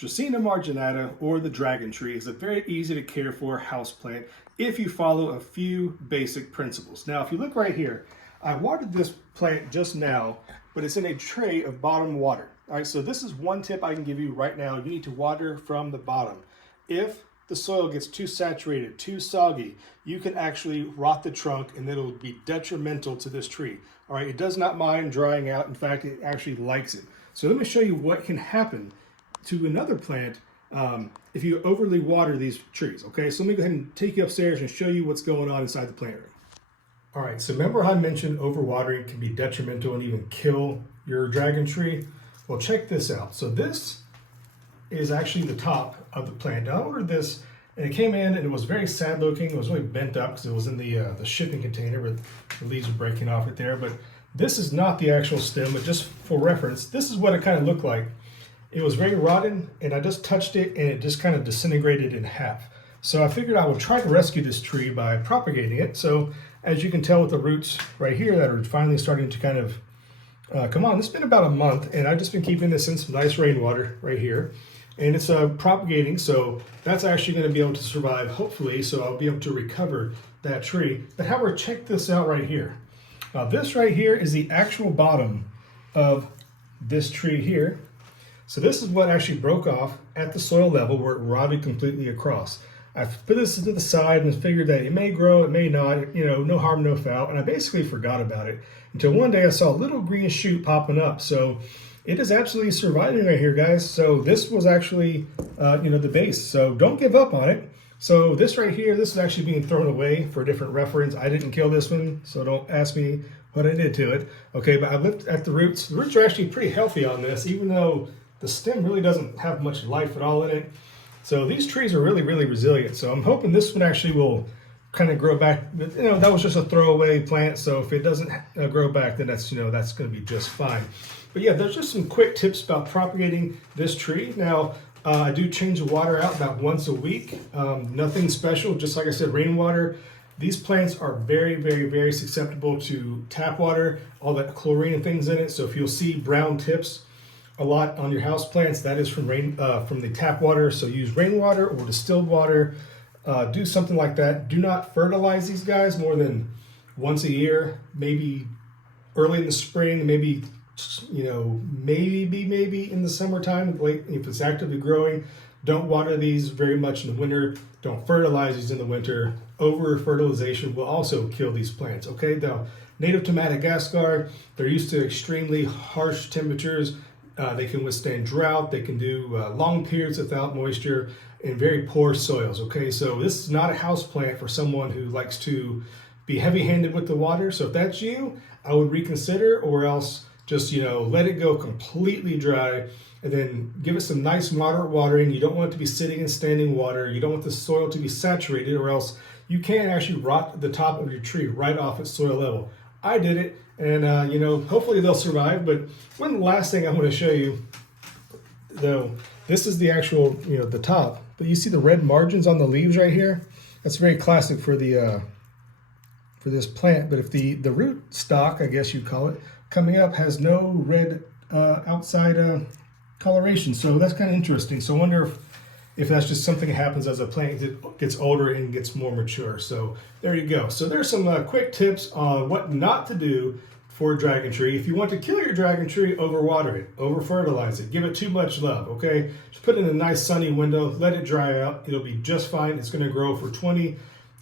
Dracaena marginata, or the dragon tree, is a very easy to care for houseplant if you follow a few basic principles. Now, if you look right here, I watered this plant just now, but it's in a tray of bottom water. All right, so this is one tip I can give you right now. You need to water from the bottom. If the soil gets too saturated, too soggy, you can actually rot the trunk and it'll be detrimental to this tree. All right, it does not mind drying out. In fact, it actually likes it. So let me show you what can happen to another plant if you overly water these trees. Okay, so let me go ahead and take you upstairs and show you what's going on inside the plant room. All right, so remember how I mentioned overwatering can be detrimental and even kill your dragon tree? Well, check this out. So this is actually the top of the plant. Now, I ordered this and it came in and it was very sad looking. It was really bent up because it was in the shipping container, but the leaves are breaking off it there. But this is not the actual stem, but just for reference, this is what it kind of looked like. It was very rotten, and I just touched it, and it just kind of disintegrated in half. So I figured I would try to rescue this tree by propagating it. So as you can tell with the roots right here that are finally starting to kind of come on, it's been about a month, and I've just been keeping this in some nice rainwater right here. And it's propagating, so that's actually going to be able to survive, hopefully, so I'll be able to recover that tree. But however, check this out right here. This right here is the actual bottom of this tree here. So this is what actually broke off at the soil level where it rotted completely across. I put this to the side and figured that it may grow, it may not, you know, no harm, no foul. And I basically forgot about it until one day I saw a little green shoot popping up. So it is absolutely surviving right here, guys. So this was actually, the base. So don't give up on it. So this right here, this is actually being thrown away for different reference. I didn't kill this one, so don't ask me what I did to it. Okay, but I looked at the roots. The roots are actually pretty healthy on this, even though the stem really doesn't have much life at all in it. So these trees are really, really resilient. So I'm hoping this one actually will kind of grow back. You know, that was just a throwaway plant. So if it doesn't grow back, then that's going to be just fine. But yeah, there's just some quick tips about propagating this tree. Now, I do change the water out about once a week. Nothing special, just like I said, rainwater. These plants are very, very, very susceptible to tap water, all that chlorine and things in it. So if you'll see brown tips a lot on your house plants, that is from the tap water. So use rainwater or distilled water. Do something like that. Do not fertilize these guys more than once a year, maybe early in the spring, maybe maybe in the summertime, late if it's actively growing. Don't water these very much in the winter. Don't fertilize these in the winter. Over fertilization will also kill these plants. Okay, now native to Madagascar, they're used to extremely harsh temperatures. They can withstand drought. They can do long periods without moisture in very poor soils. Okay, so this is not a house plant for someone who likes to be heavy-handed with the water. So if that's you, I would reconsider, or else just let it go completely dry, and then give it some nice moderate watering. You don't want it to be sitting in standing water. You don't want the soil to be saturated, or else you can actually rot the top of your tree right off its soil level. I did it, and hopefully they'll survive. But one last thing I want to show you, though, this is the actual, the top. But you see the red margins on the leaves right here? That's very classic for the for this plant. But if the root stock, I guess you'd call it, coming up has no red outside coloration, so that's kind of interesting. So I wonder if that's just something that happens as a plant gets older and gets more mature. So there you go. So there's some quick tips on what not to do for a dragon tree. If you want to kill your dragon tree, overwater it, over fertilize it, give it too much love. Okay, just put it in a nice sunny window, let it dry out. It'll be just fine. It's going to grow for 20,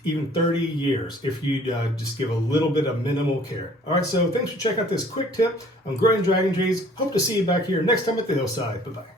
even 30 years if you just give a little bit of minimal care. All right, so thanks for checking out this quick tip on growing dragon trees. Hope to see you back here next time at the hillside. Bye-bye.